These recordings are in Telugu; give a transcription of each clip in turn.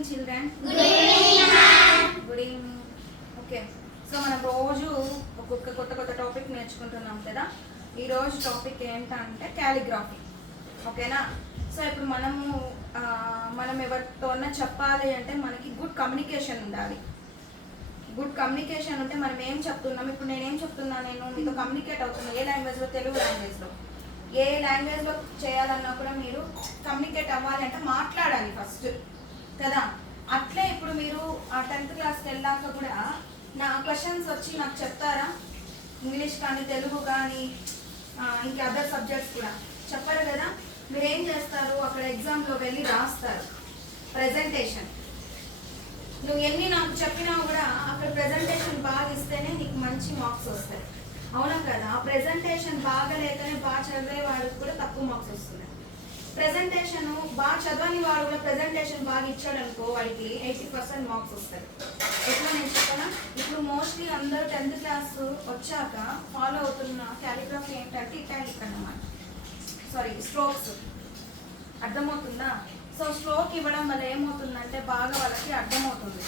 Evening children. Good evening ma'am. Good evening. Okay, so మనం రోజు ఒక్కొక్క కొత్త టాపిక్ నేర్చుకుంటున్నాం కదా. ఈరోజు టాపిక్ ఏంటంటే క్యాలిగ్రఫీ. ఓకేనా? సో ఇప్పుడు మనం ఎవరితోన్నా చెప్పాలి అంటే మనకి గుడ్ కమ్యూనికేషన్ ఉండాలి. గుడ్ కమ్యూనికేషన్ ఉంటే మనం ఏం చెప్తున్నాం, ఇప్పుడు నేనేం చెప్తున్నా, నేను మీతో కమ్యూనికేట్ అవుతున్నా ఏ లాంగ్వేజ్లో, తెలుగు లాంగ్వేజ్లో. ఏ లాంగ్వేజ్లో చేయాలన్నా కూడా మీరు కమ్యూనికేట్ అవ్వాలి అంటే మాట్లాడాలి ఫస్ట్ కదా. అట్లే ఇప్పుడు మీరు ఆ 10th క్లాస్కి వెళ్ళాక కూడా నా క్వశ్చన్స్ వచ్చి నాకు చెప్తారా? ఇంగ్లీష్ కానీ తెలుగు కానీ ఇంకా అదర్ సబ్జెక్ట్స్ కూడా చెప్పారు కదా. మీరు ఏం చేస్తారు, అక్కడ ఎగ్జామ్లో వెళ్ళి రాస్తారు ప్రజెంటేషన్. నువ్వు ఎన్ని నాకు చెప్పినా కూడా అక్కడ ప్రజెంటేషన్ బాగా ఇస్తేనే నీకు మంచి మార్క్స్ వస్తాయి. అవునా కదా? ఆ ప్రజెంటేషన్ బాగా లేకనే బాగా చదివే వాడికి కూడా తక్కువ మార్క్స్ వస్తున్నాయి. ప్రజెంటేషన్ బాగా చదవని వాడు కూడా ప్రజెంటేషన్ బాగా ఇచ్చాడు అనుకో, వాడికి 80% మార్క్స్ వస్తాయి. ఎట్లా నేను చెప్పాను, ఇప్పుడు మోస్ట్లీ అందరూ 10th క్లాస్ వచ్చాక ఫాలో అవుతున్న క్యాలిగ్రఫీ ఏంటంటే ఇటాలిక్ అన్నమాట. Sorry, strokes. అర్థమవుతుందా? సో స్ట్రోక్ ఇవ్వడం వల్ల ఏమవుతుందంటే బాగా వాళ్ళకి అర్థమవుతుంది,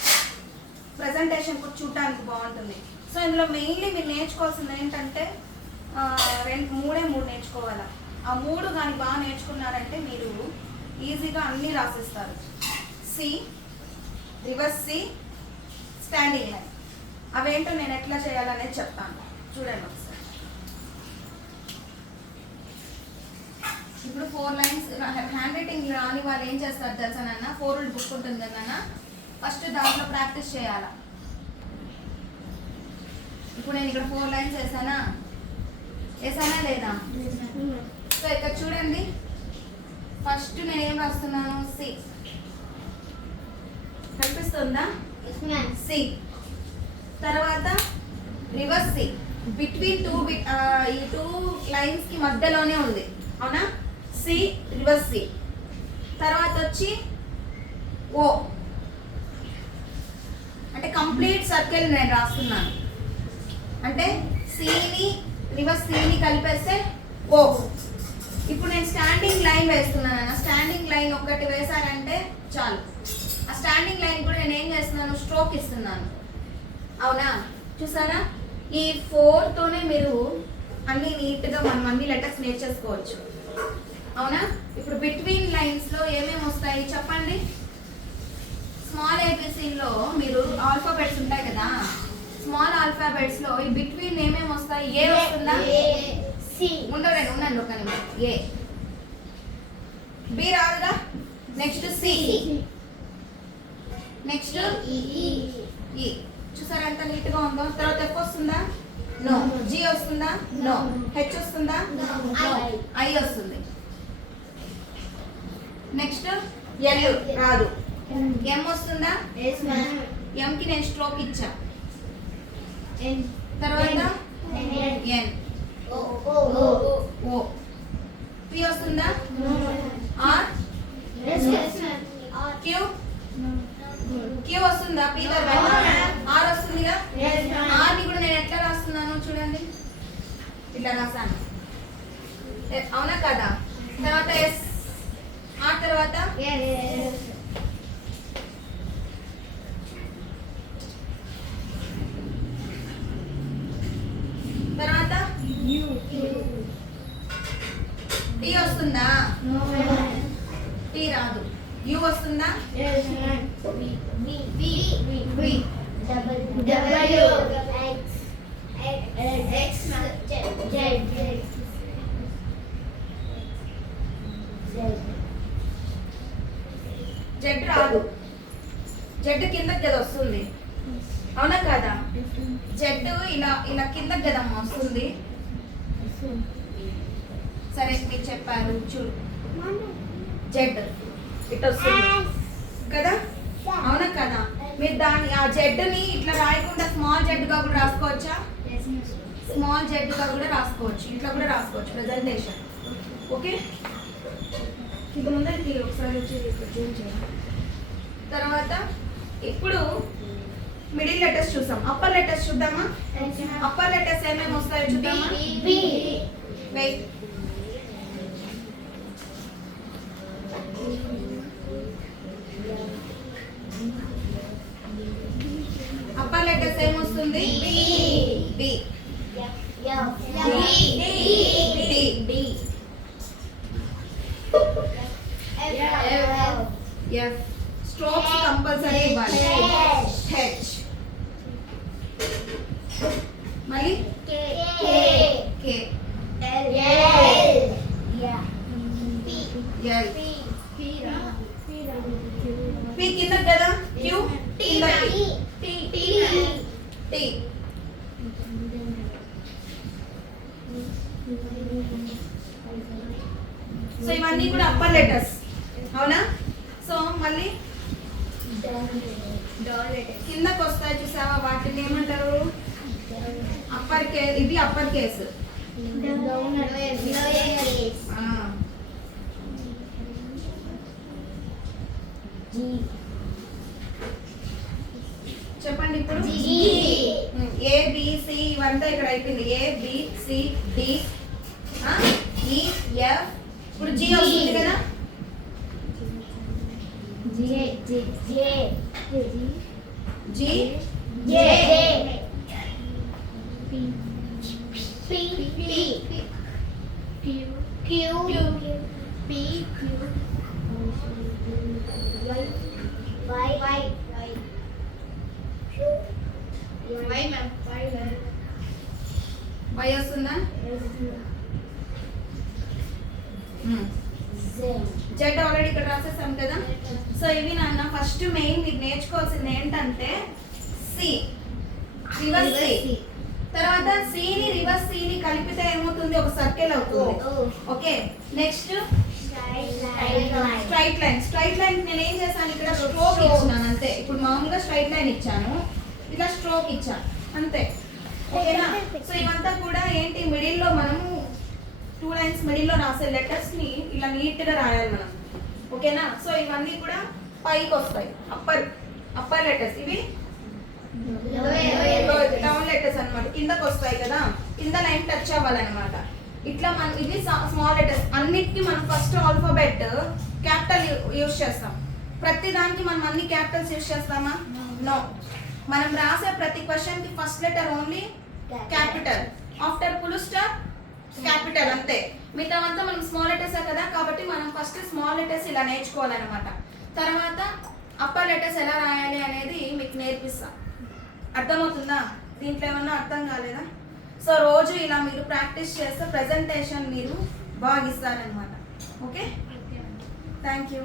ప్రజెంటేషన్ కూడా చూడడానికి బాగుంటుంది. సో ఇందులో మెయిన్లీ మీరు నేర్చుకోవాల్సింది ఏంటంటే మూడే నేర్చుకోవాలి. ఆ 3 కానీ బాగా నేర్చుకున్నారంటే మీరు ఈజీగా అన్నీ రాసిస్తారు. C, reverse C, standing line. అవేంటో నేను ఎట్లా చేయాలనేది చెప్తాను, చూడండి ఒకసారి. ఇప్పుడు 4 లైన్స్ హ్యాండ్ రైటింగ్ రాని వాళ్ళు ఏం చేస్తారు తెలుసా నాన్న, 4 రూల్ బుక్ ఉంటుంది కదా నాన్న, ఫస్ట్ దాంట్లో ప్రాక్టీస్ చేయాలా. ఇప్పుడు నేను ఇక్కడ 4 లైన్స్ వేసానా లేదా? సో ఇక్కడ చూడండి, ఫస్ట్ నేను ఏం రాస్తున్నాను, సి. కనిపిస్తుందా? సి. తర్వాత రివర్స్ సి, బిట్వీన్ ఈ 2 లైన్స్ కి మధ్యలోనే ఉంది. అవునా? C, reverse C. తర్వాత వచ్చి ఓ, అంటే కంప్లీట్ సర్కిల్ నేను రాస్తున్నాను. అంటే సిని రివర్స్ సిని కలిపేస్తే ఓ. ఇప్పుడు నేను స్టాండింగ్ లైన్ వేస్తున్నాను. స్టాండింగ్ లైన్ ఒకటి వేసానంటే చాలు. ఆ స్టాండింగ్ లైన్ కూడా నేను ఏం చేస్తున్నాను, స్ట్రోక్ ఇస్తున్నాను. అవునా? చూసారా? ఈ 4తోనే మీరు అన్ని నీట్గా మనం అన్ని లెటర్స్ నేర్చేసుకోవచ్చు. అవునా? ఇప్పుడు బిట్వీన్ లైన్స్లో ఏమేమి వస్తాయి చెప్పండి. స్మాల్ ఏబిసిలో మీరు ఆల్ఫాబెట్స్ ఉంటాయి కదా, స్మాల్ ఆల్ఫాబెట్స్ లో ఈ బిట్వీన్ ఏమేమి వస్తాయి? ఏ వస్తుందా? ఉండండి ఒక నిమిషం. ఏ, బి రాదుగా. నెక్స్ట్ సి, నెక్స్ట్ ఈ. చూసారా ఎంత నీట్ గా ఉందో? తర్వాత ఎఫ్ వస్తుందా? నో. జి వస్తుందా? నో. హెచ్ వస్తుందా? నో. ఐ వస్తుంది. నెక్స్ట్ ఎల్ రాదు. ఎం వస్తుందా? ఎం కి నేను స్ట్రోక్ ఇచ్చా. తర్వాత ఎన్. ఓ. పి వస్తుందా? ఆర్. క్యూ. క్యూ వస్తుందా? పి తర్వాత ఆర్ వస్తుందిగా. ఆర్ ని కూడా నేను ఎట్లా రాస్తున్నాను చూడండి, ఇట్లా రాసాను. అవునా కదా? తర్వాత ఎస్. ఆర్ తర్వాత తర్వాత టీ వస్తుందా? టీ రాదు. యూ వస్తుందా? జెడ్ రాదు. జెడ్ కిందకి కదా వస్తుంది. అవునా కదా? జెడ్ ఇలా కిందకి కదమ్మా వస్తుంది. సరే మీరు చెప్పారు చూడు, జెడ్ ఇట్ వస్తుంది కదా. అవునా కదా? మీరు ఆ జెడ్ ని ఇట్లా రాయకుండా స్మాల్ జెడ్ గా కూడా రాసుకోవచ్చా? స్మాల్ జెడ్ గా కూడా రాసుకోవచ్చు, ఇట్లా కూడా రాసుకోవచ్చు ప్రెజెంటేషన్. ఓకే, ఇంక ముందరికి ఒకసారి వచ్చి. తర్వాత ఇప్పుడు మిడిల్ లెటర్స్ చూసాం, అప్పర్ లెటర్స్ చూద్దామా? అప్పర్ లెటర్స్ ఏమేమి వస్తాయో చూద్దామా? వెయిట్. ఏమవుతుంది? డి. ఎఫ్. స్ట్రోక్స్ కంపల్సరీ ఇవ్వాలి. హెచ్. మళ్ళీ కే. ఎల్. పి కింద కదా, క్యూ కిందకి, టీ. సో ఇవన్నీ కూడా అప్పర్ లెటర్స్, అవునా? సో మళ్ళీ కిందకి వస్తాయి చూసావా, వాటిని ఏమంటారు? Upper case. ఇది అప్పర్ కేసు. చెప్పండి ఇప్పుడు. ఏ బి సి ఇవంతా ఇక్కడ అయిపోయింది. ఏ బి సి డి ఈ ఎఫ్. ఇప్పుడు జి వస్తుంది కదా. జి వై వస్తుందా? జెడ్ ఆల్రెడీ ఇక్కడ రాసేసాం కదా. సో ఇవి నాన్న ఫస్ట్ మెయిన్ మీరు నేర్చుకోవాల్సింది ఏంటంటే సి, రివర్స్ సి. తర్వాత సి ని రివర్స్ సి ని కలిపితే ఏమవుతుంది? ఒక సర్కిల్ అవుతుంది. Okay, next straight line. Straight line నేను ఏం చేశాను? ఇక్కడ స్ట్రోక్ ఇచ్చాను అంతే. ఇప్పుడు మామూలుగా స్ట్రైట్ లైన్ ఇచ్చాను, ఇలా స్ట్రోక్ ఇచ్చాను అంతే. ఓకేనా? సో ఇవంతా కూడా ఏంటి, మిడిల్ లో మనము 2 లైన్స్ మిడిల్ లో రాసే లెటర్స్ ని ఇలా నీట్ గా రాయాలి మనం. ఓకేనా? సో ఇవన్నీ కూడా పైకి వస్తాయి, అప్పర్ లెటర్స్. ఇవి డౌన్ లెటర్స్ అన్నమాట, కిందకి వస్తాయి కదా. కింద లైన్ టచ్ అవ్వాలన్నమాట. ఇట్లా మనం ఇది స్మాల్ లెటర్స్. అన్నిటికీ మనం ఫస్ట్ ఆల్ఫాబెట్ క్యాపిటల్ యూజ్ చేస్తాం. ప్రతి దానికి మనం అన్ని క్యాపిటల్స్ యూజ్ చేస్తామా? నో. మనం రాసే ప్రతి క్వశ్చన్ కి first letter only capital, after full stop capital అంతే. మిగతావంతా మనం స్మాల్ లెటర్స్ కదా, కాబట్టి మనం ఫస్ట్ స్మాల్ లెటర్స్ ఇలా నేర్చుకోవాలన్నమాట. తర్వాత అప్పర్ లెటర్స్ ఎలా రాయాలి అనేది మీకు నేర్పిస్తా. అర్థమవుతుందా? దీంట్లో ఏమన్నా అర్థం కాలేదా? సో రోజు ఇలా మీరు ప్రాక్టీస్ చేస్తే ప్రెజెంటేషన్ మీరు బాగా ఇస్తారనమాట. Okay, thank you.